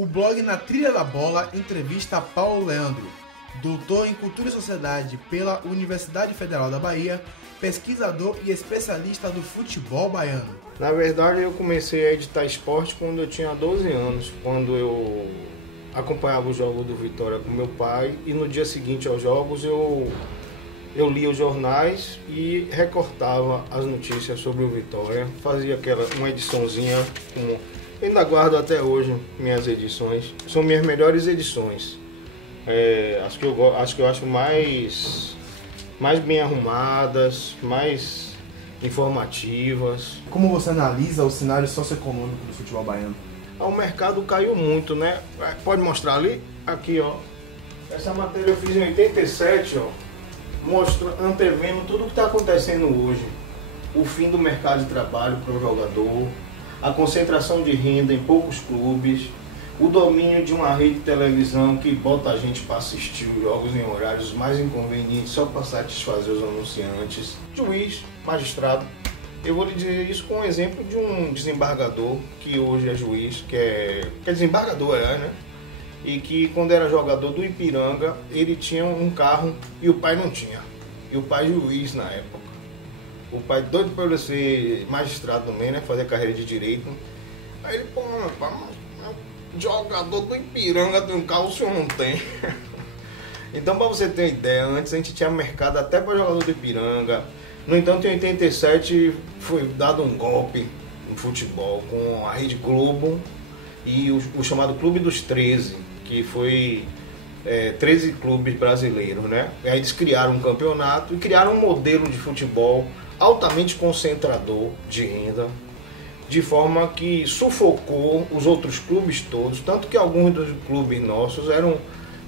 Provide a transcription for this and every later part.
O blog Na Trilha da Bola entrevista Paulo Leandro, doutor em Cultura e Sociedade pela Universidade Federal da Bahia, pesquisador e especialista do futebol baiano. Na verdade, eu comecei a editar esporte quando eu tinha 12 anos, quando eu acompanhava os jogos do Vitória com meu pai, e no dia seguinte aos jogos eu lia os jornais e recortava as notícias sobre o Vitória, fazia uma ediçãozinha, ainda guardo até hoje minhas edições, são minhas melhores edições, acho que eu acho mais bem arrumadas, mais informativas. Como você analisa o cenário socioeconômico do futebol baiano? O mercado caiu muito, né? Pode mostrar ali? Aqui, ó. Essa matéria eu fiz em 87, ó. Antevendo tudo o que está acontecendo hoje. O fim do mercado de trabalho para o jogador, a concentração de renda em poucos clubes, o domínio de uma rede de televisão que bota a gente para assistir os jogos em horários mais inconvenientes só para satisfazer os anunciantes. Juiz, magistrado. Eu vou lhe dizer isso com o exemplo de um desembargador que hoje é juiz, que é desembargador, né? E que quando era jogador do Ipiranga, ele tinha um carro e o pai não tinha. E o pai juiz na época. O pai doido para ele ser magistrado também, né? Fazer carreira de direito. Aí ele, pô, meu pai, jogador do Ipiranga tem um carro, o senhor não tem. Então, para você ter uma ideia, antes a gente tinha mercado até para jogador do Ipiranga. No entanto, em 87 foi dado um golpe no futebol com a Rede Globo e o chamado Clube dos 13, que foi 13 clubes brasileiros, né? E aí eles criaram um campeonato e criaram um modelo de futebol altamente concentrador de renda, de forma que sufocou os outros clubes todos, tanto que alguns dos clubes nossos eram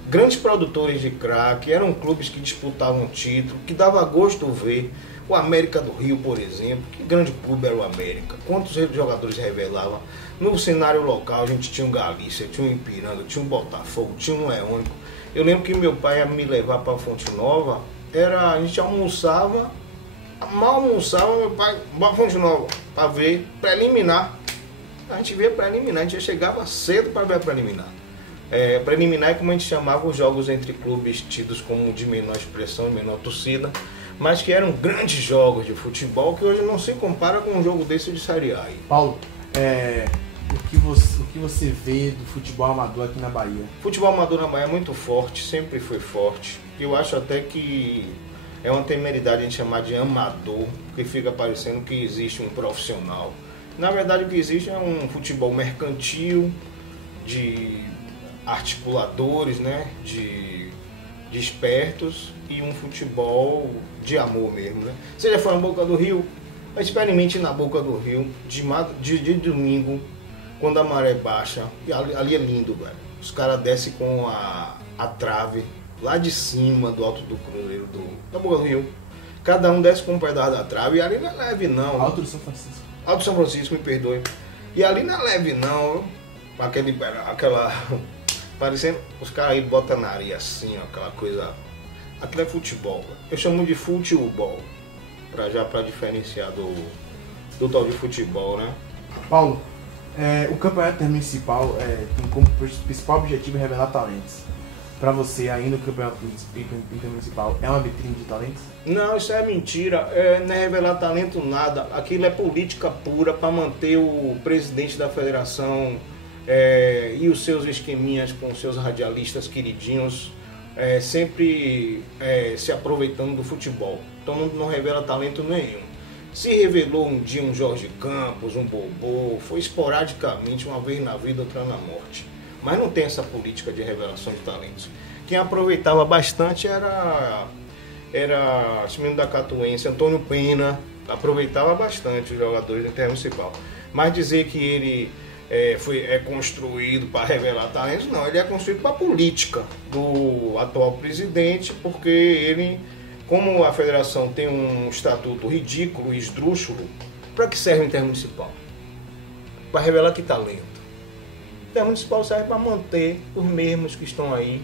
grandes produtores de craque, eram clubes que disputavam título, que dava gosto ver. O América do Rio, por exemplo, que grande clube era o América, quantos jogadores revelavam. No cenário local a gente tinha um Galícia, tinha um Ipiranga, tinha um Botafogo, tinha um Leônico. Eu lembro que meu pai ia me levar para Fonte Nova, a gente almoçava, mal almoçava, meu pai, para Fonte Nova, para ver preliminar. A gente via preliminar, a gente chegava cedo para ver a preliminar. Preliminar é como a gente chamava os jogos entre clubes tidos como de menor expressão e menor torcida, mas que eram grandes jogos de futebol que hoje não se compara com um jogo desse de Série A. Paulo, o que você vê do futebol amador aqui na Bahia? Futebol amador na Bahia é muito forte, sempre foi forte. Eu acho até que é uma temeridade a gente chamar de amador, porque fica parecendo que existe um profissional. Na verdade, o que existe é um futebol mercantil, de articuladores, né, de espertos, e um futebol de amor mesmo, né? Você já foi na Boca do Rio? Experimente na Boca do Rio de domingo, quando a maré baixa, e ali é lindo, velho. Os caras descem com a trave lá de cima do alto do cruzeiro da Boca do Rio. Cada um desce com um pedaço da trave, e ali não é leve não. Alto do São Francisco. Alto do São Francisco, me perdoe. E ali não é leve não, aquela parecendo, os caras aí botam na areia assim, ó, aquela coisa. Aquilo é futebol. Eu chamo de futebol, para diferenciar do tal de futebol, né? Paulo, o campeonato intermunicipal tem como principal objetivo revelar talentos. Para você, ainda o campeonato intermunicipal é uma vitrine de talentos? Não, isso é mentira. Não é revelar talento nada. Aquilo é política pura para manter o presidente da federação e os seus esqueminhas com os seus radialistas queridinhos sempre se aproveitando do futebol. Então não revela talento nenhum. Se revelou um dia um Jorge Campos, um Bobô, foi esporadicamente, uma vez na vida, outra na morte. Mas não tem essa política de revelação de talentos. Quem aproveitava bastante era esse menino da Catuense, Antônio Pena, aproveitava bastante os jogadores do intermunicipal. Mas dizer que ele é construído para revelar talentos, não, ele é construído para a política do atual presidente, porque ele, como a federação tem um estatuto ridículo e esdrúxulo, para que serve o intermunicipal? Para revelar que talento? O intermunicipal serve para manter os mesmos que estão aí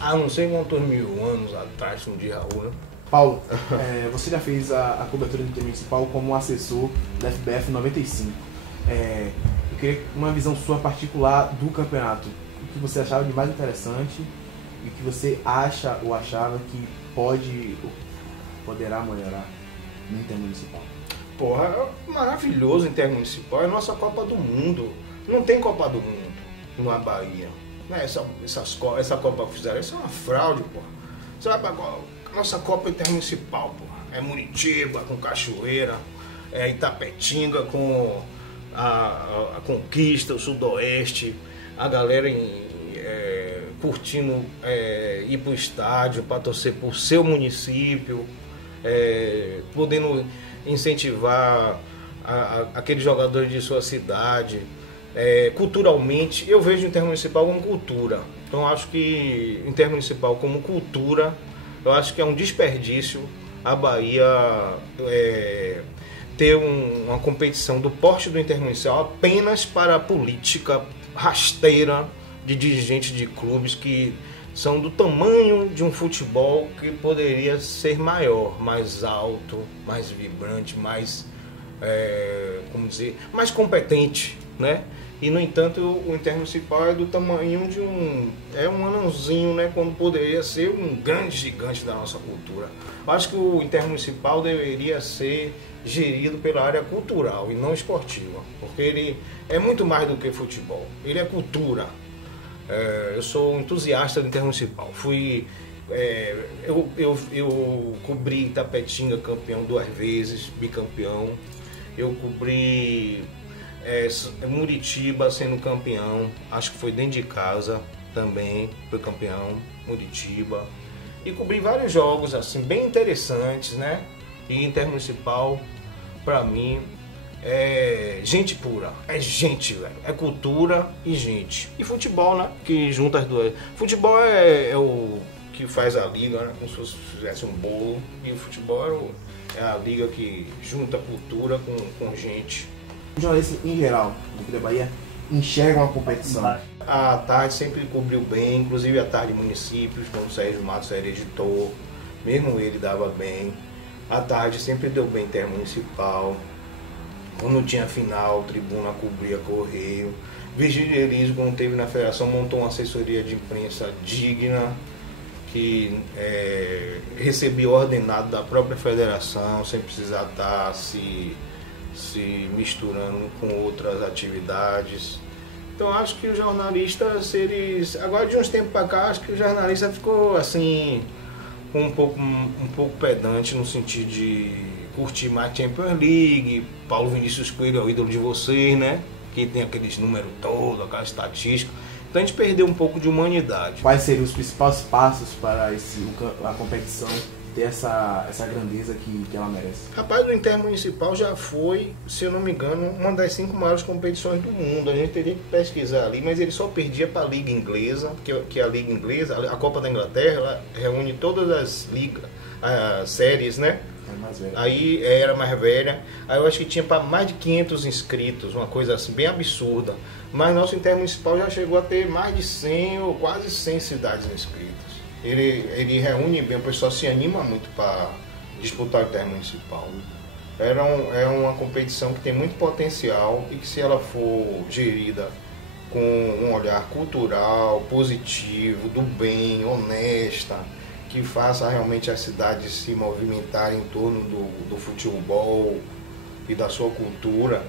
há não sei quantos mil anos atrás, como diz Raul, né? Paulo, você já fez a cobertura do intermunicipal como assessor da FBF 95. queria uma visão sua particular do campeonato. O que você achava de mais interessante e o que você acha ou achava que poderá melhorar no Intermunicipal. Porra, é maravilhoso o Intermunicipal, é a nossa Copa do Mundo. Não tem Copa do Mundo na Bahia. Né? Essa Copa que fizeram, isso é uma fraude, porra. Sabe, a nossa Copa Intermunicipal, porra, é Muritiba com Cachoeira, é Itapetinga com a Conquista, o Sudoeste, a galera curtindo ir pro estádio para torcer por seu município, podendo incentivar aqueles jogadores de sua cidade. Culturalmente, eu vejo o Intermunicipal como cultura. Então, acho que Intermunicipal como cultura, eu acho que é um desperdício a Bahia ter uma competição do porte do Intermunicipal apenas para a política rasteira de dirigentes de clubes que são do tamanho de um futebol que poderia ser maior, mais alto, mais vibrante, mais, mais competente, né? E, no entanto, o Intermunicipal é do tamanho de um anãozinho, né? Quando poderia ser um grande gigante da nossa cultura. Acho que o Intermunicipal deveria ser gerido pela área cultural e não esportiva, porque ele é muito mais do que futebol, ele é cultura. Eu sou um entusiasta do Intermunicipal. Eu cobri Itapetinga campeão 2 vezes, bicampeão. Eu cobri Muritiba sendo campeão, acho que foi dentro de casa também, foi campeão, Muritiba. E cobri vários jogos assim, bem interessantes, né? E Intermunicipal, pra mim, é gente pura, é gente, velho. É cultura e gente. E futebol, né? Que junta as duas. Futebol é o que faz a liga, né? Como se fizesse um bolo. E o futebol é a liga que junta cultura com gente. Os jornalistas, em geral, do da Bahia, enxergam a competição. A Tarde sempre cobriu bem, inclusive a Tarde Municípios, quando o Sérgio Matos era editor, mesmo ele dava bem. A Tarde sempre deu bem Intermunicipal. Quando tinha final, Tribuna cobria Correio. Virgílio Elísio, quando teve na federação, montou uma assessoria de imprensa digna, que recebia ordenado da própria federação, sem precisar estar se misturando com outras atividades. Então acho que os jornalistas, agora de uns tempos para cá, acho que o jornalista ficou assim, um pouco pedante no sentido de curtir mais Champions League. Paulo Vinícius Coelho é o ídolo de vocês, né? Que tem aqueles números todos, aquela estatística. Então a gente perdeu um pouco de humanidade. Quais seriam os principais passos para a competição ter essa grandeza que ela merece? Rapaz, o Intermunicipal já foi, se eu não me engano, uma das 5 maiores competições do mundo. A gente teria que pesquisar ali, mas ele só perdia para a Liga Inglesa, que a Liga Inglesa, a Copa da Inglaterra, ela reúne todas as ligas, as séries, né? Aí era mais velha. Aí eu acho que tinha para mais de 500 inscritos, uma coisa assim, bem absurda. Mas nosso Intermunicipal já chegou a ter mais de 100 ou quase 100 cidades inscritas. Ele reúne bem, o pessoal se anima muito para disputar o Intermunicipal. É uma competição que tem muito potencial e que, se ela for gerida com um olhar cultural, positivo, do bem, honesta, que faça realmente as cidades se movimentarem em torno do futebol e da sua cultura,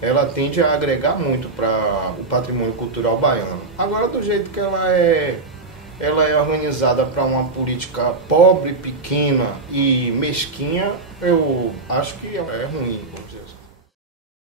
ela tende a agregar muito para o patrimônio cultural baiano. Agora, do jeito que ela é organizada para uma política pobre, pequena e mesquinha, eu acho que é ruim, vamos dizer assim.